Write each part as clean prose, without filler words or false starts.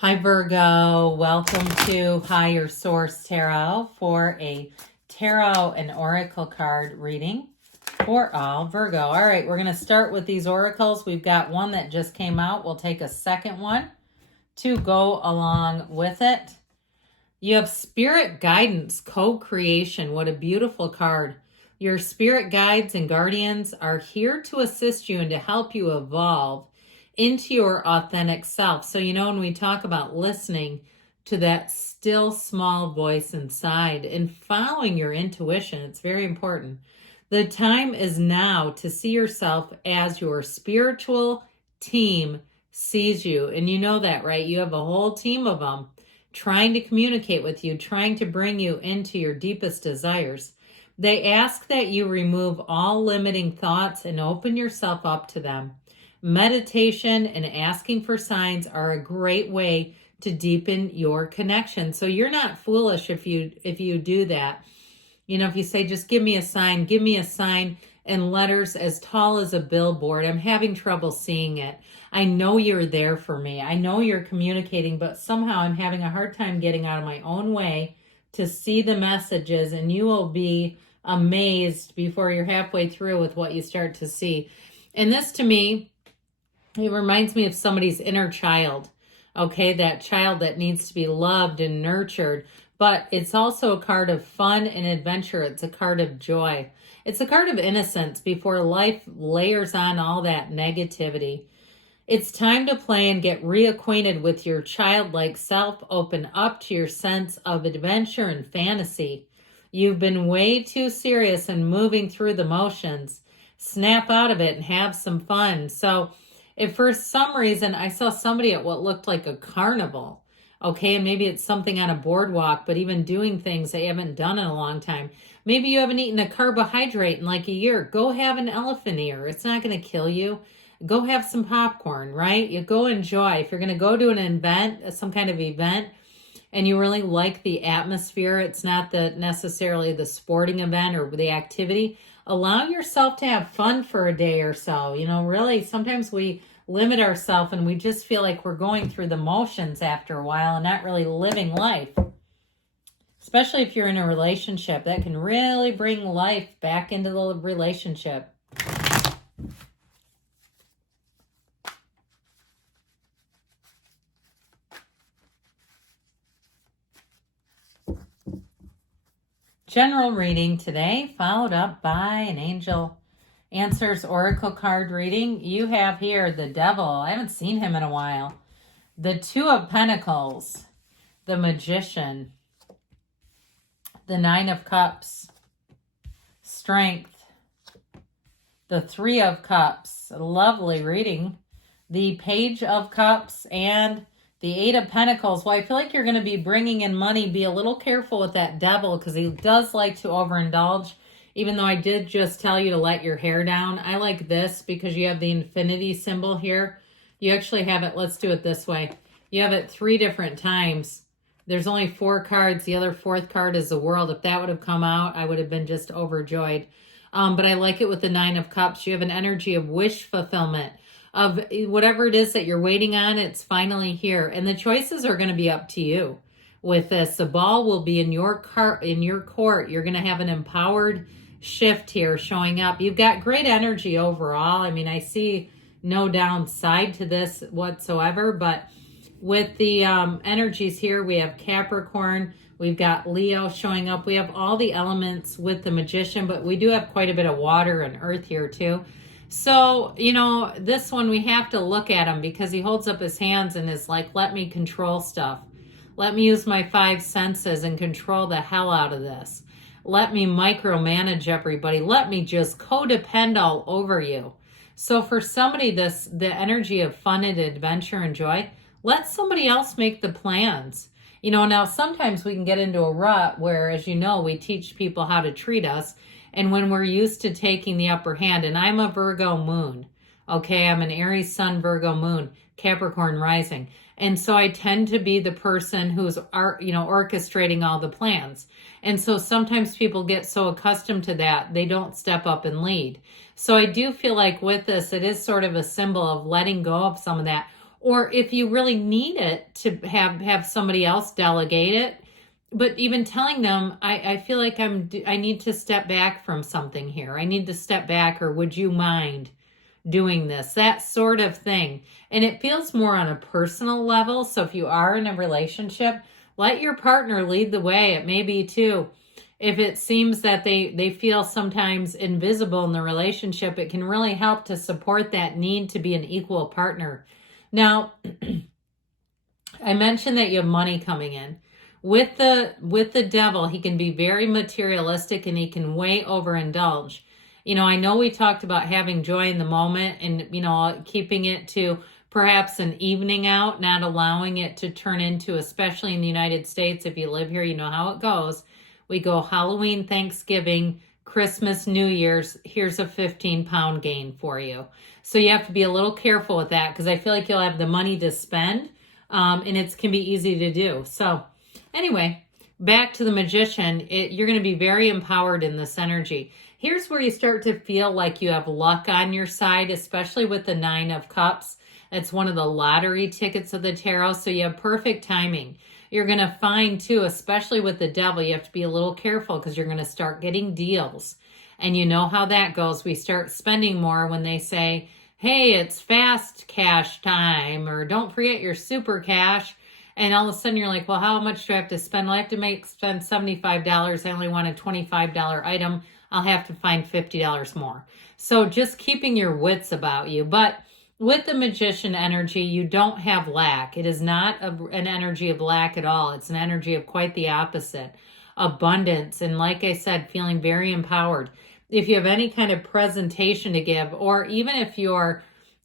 Hi Virgo, welcome to Higher Source Tarot for a tarot and oracle card reading for all Virgo. All right, we're going to start with these oracles. We've got one that just came out. We'll take a second one to go along with it. You have spirit guidance, co-creation. What a beautiful card. Your spirit guides and guardians are here to assist you and to help you evolve into your authentic self. So, when we talk about listening to that still small voice inside and following your intuition, it's very important. The time is now to see yourself as your spiritual team sees you. And you know that, right? You have a whole team of them trying to communicate with you, trying to bring you into your deepest desires. They ask that you remove all limiting thoughts and open yourself up to them. Meditation and asking for signs are a great way to deepen your connection. So you're not foolish if you do that. If you say, just give me a sign in letters as tall as a billboard. I'm having trouble seeing it. I know you're there for me. I know you're communicating, but somehow I'm having a hard time getting out of my own way to see the messages, and you will be amazed before you're halfway through with what you start to see. And this, to me, it reminds me of somebody's inner child, okay? That child that needs to be loved and nurtured. But it's also a card of fun and adventure. It's a card of joy. It's a card of innocence before life layers on all that negativity. It's time to play and get reacquainted with your childlike self. Open up to your sense of adventure and fantasy. You've been way too serious and moving through the motions. Snap out of it and have some fun. So, if for some reason I saw somebody at what looked like a carnival, okay, and maybe it's something on a boardwalk, but even doing things they haven't done in a long time. Maybe you haven't eaten a carbohydrate in like a year. Go have an elephant ear. It's not going to kill you. Go have some popcorn, right? You go enjoy. If you're going to go to an event, some kind of event, and you really like the atmosphere, it's not necessarily the sporting event or the activity, allow yourself to have fun for a day or so. Really, sometimes we limit ourselves and we just feel like we're going through the motions after a while and not really living life. Especially if you're in a relationship, that can really bring life back into the relationship. General reading today, followed up by an angel answers oracle card reading. You have here the devil. I haven't seen him in a while. The Two of Pentacles, the Magician, the Nine of Cups, Strength, the Three of Cups, a lovely reading, the Page of Cups, and the Eight of Pentacles. Well, I feel like you're going to be bringing in money. Be a little careful with that devil because he does like to overindulge. Even though I did just tell you to let your hair down, I like this because you have the infinity symbol here. You actually have it, let's do it this way. You have it 3 different times. There's only 4 cards. The other 4th card is the World. If that would have come out, I would have been just overjoyed. But I like it with the Nine of Cups. You have an energy of wish fulfillment, of whatever it is that you're waiting on, it's finally here. And the choices are going to be up to you with this. The ball will be in your court. You're going to have an empowered shift here showing up. You've got great energy overall. I mean, I see no downside to this whatsoever, but with the energies here, we have Capricorn, we've got Leo showing up. We have all the elements with the Magician, but we do have quite a bit of water and earth here too. So, this one we have to look at him because he holds up his hands and is like, let me control stuff. Let me use my 5 senses and control the hell out of this. Let me micromanage everybody. Let me just codepend all over you. So for somebody, the energy of fun and adventure and joy, let somebody else make the plans. Now sometimes we can get into a rut where, as we teach people how to treat us. And when we're used to taking the upper hand, and I'm a Virgo moon, okay? I'm an Aries sun, Virgo moon, Capricorn rising. And so I tend to be the person who's, orchestrating all the plans. And so sometimes people get so accustomed to that, they don't step up and lead. So I do feel like with this, it is sort of a symbol of letting go of some of that, or if you really need it to have somebody else delegate it. But even telling them, I feel like I need to step back from something here. I need to step back, or would you mind doing this? That sort of thing. And it feels more on a personal level. So if you are in a relationship, let your partner lead the way. It may be too, if it seems that they feel sometimes invisible in the relationship, it can really help to support that need to be an equal partner. Now, I mentioned that you have money coming in. With the devil, he can be very materialistic and he can way overindulge. I know we talked about having joy in the moment and, keeping it to perhaps an evening out, not allowing it to turn into, especially in the United States, if you live here, you know how it goes. We go Halloween, Thanksgiving, Christmas, New Year's. Here's a 15-pound gain for you. So you have to be a little careful with that, because I feel like you'll have the money to spend, and it can be easy to do. So anyway, back to the Magician. You're going to be very empowered in this energy. Here's where you start to feel like you have luck on your side, especially with the Nine of Cups. It's one of the lottery tickets of the tarot, so you have perfect timing. You're going to find too, especially with the devil, you have to be a little careful, because you're going to start getting deals. And you know how that goes. We start spending more when they say, hey, it's fast cash time, or don't forget your super cash. And all of a sudden you're like, well, how much do I have to spend? Well, I have to spend $75. I only want a $25 item. I'll have to find $50 more. So just keeping your wits about you. But with the Magician energy, you don't have lack. It is not an energy of lack at all. It's an energy of quite the opposite. Abundance. And like I said, feeling very empowered. If you have any kind of presentation to give, or even if you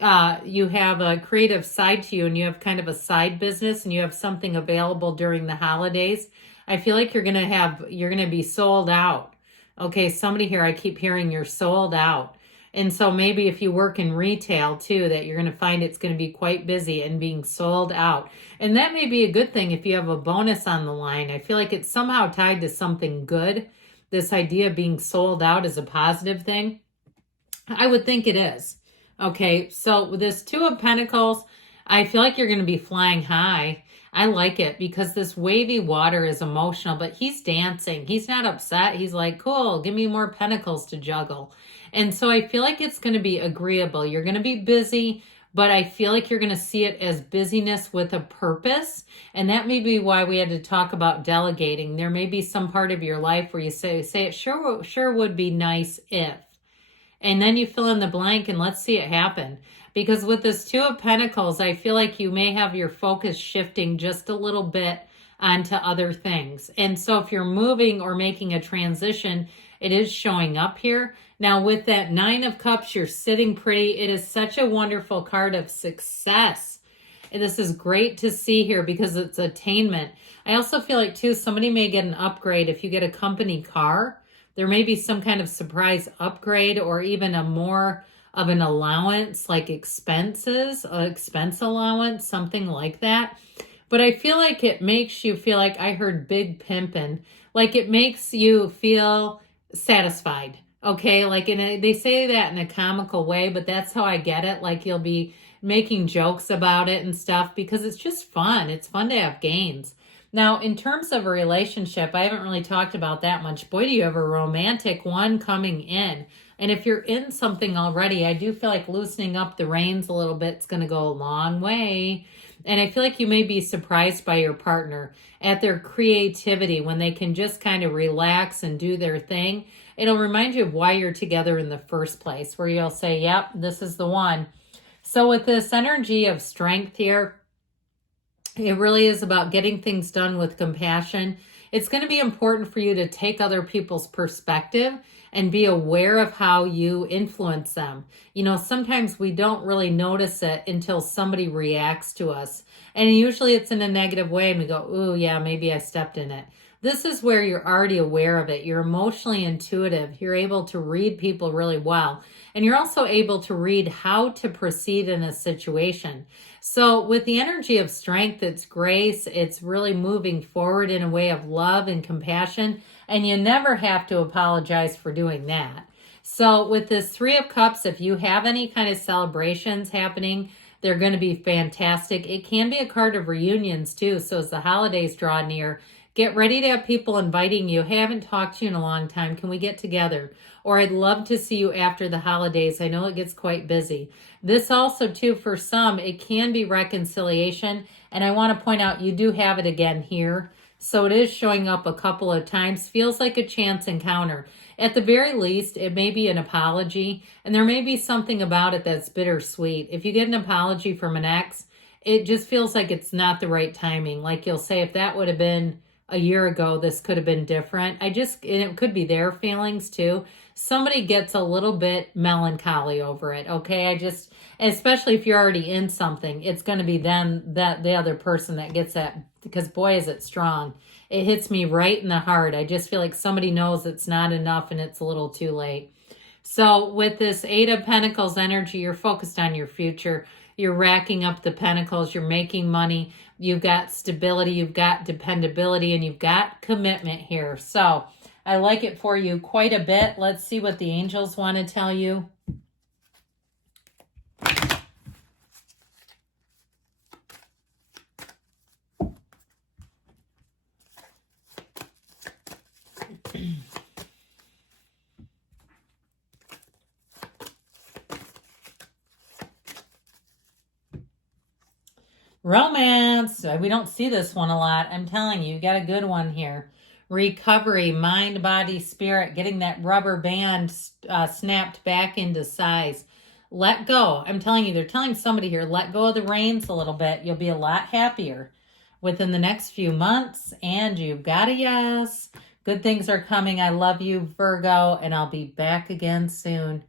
have a creative side to you and you have kind of a side business and you have something available during the holidays, I feel like you're going to be sold out. Okay, somebody here, I keep hearing you're sold out. And so maybe if you work in retail too, that you're going to find it's going to be quite busy and being sold out. And that may be a good thing if you have a bonus on the line. I feel like it's somehow tied to something good. This idea of being sold out is a positive thing. I would think it is. Okay, so with this Two of Pentacles, I feel like you're going to be flying high. I like it because this wavy water is emotional, but he's dancing. He's not upset. He's like, cool, give me more pentacles to juggle. And so I feel like it's going to be agreeable. You're going to be busy, but I feel like you're going to see it as busyness with a purpose. And that may be why we had to talk about delegating. There may be some part of your life where you say it sure would be nice if. And then you fill in the blank and let's see it happen. Because with this Two of Pentacles, I feel like you may have your focus shifting just a little bit onto other things. And so if you're moving or making a transition, it is showing up here. Now with that Nine of Cups, you're sitting pretty. It is such a wonderful card of success. And this is great to see here because it's attainment. I also feel like too, somebody may get an upgrade if you get a company car. There may be some kind of surprise upgrade or even a more of an allowance, like expense allowance, something like that. But I feel like it makes you feel like, I heard big pimpin', like it makes you feel satisfied. Okay, they say that in a comical way, but that's how I get it. Like you'll be making jokes about it and stuff because it's just fun. It's fun to have gains. Now, in terms of a relationship, I haven't really talked about that much. Boy, do you have a romantic one coming in. And if you're in something already, I do feel like loosening up the reins a little bit is going to go a long way. And I feel like you may be surprised by your partner at their creativity when they can just kind of relax and do their thing. It'll remind you of why you're together in the first place, where you'll say, yep, this is the one. So with this energy of strength here, it really is about getting things done with compassion. It's going to be important for you to take other people's perspective and be aware of how you influence them. You know, sometimes we don't really notice it until somebody reacts to us. And usually it's in a negative way and we go, ooh, yeah, maybe I stepped in it. This is where you're already aware of it. You're emotionally intuitive. You're able to read people really well. And you're also able to read how to proceed in a situation. So with the energy of strength, it's grace. It's really moving forward in a way of love and compassion. And you never have to apologize for doing that. So with this Three of Cups, if you have any kind of celebrations happening, They're going to be fantastic. It can be a card of reunions too. So as the holidays draw near, get ready to have people inviting you. Hey, I haven't talked to you in a long time. Can we get together? Or I'd love to see you after the holidays. I know it gets quite busy. This also too, for some, it can be reconciliation. And I want to point out, you do have it again here. So it is showing up a couple of times. Feels like a chance encounter. At the very least, it may be an apology, and there may be something about it that's bittersweet. If you get an apology from an ex, it just feels like it's not the right timing. Like you'll say, if that would have been a year ago, this could have been different. And it could be their feelings too. Somebody gets a little bit melancholy over it, okay? Especially if you're already in something, it's going to be them, that the other person that gets that, because boy, is it strong. It hits me right in the heart. I just feel like somebody knows it's not enough and it's a little too late. So with this Eight of Pentacles energy, you're focused on your future. You're racking up the pentacles. You're making money. You've got stability. You've got dependability. And you've got commitment here. So I like it for you quite a bit. Let's see what the angels want to tell you. Romance. We don't see this one a lot. I'm telling you, you got a good one here. Recovery, mind, body, spirit, getting that rubber band snapped back into size. Let go. I'm telling you, they're telling somebody here, let go of the reins a little bit. You'll be a lot happier within the next few months. And you've got a yes. Good things are coming. I love you, Virgo, and I'll be back again soon.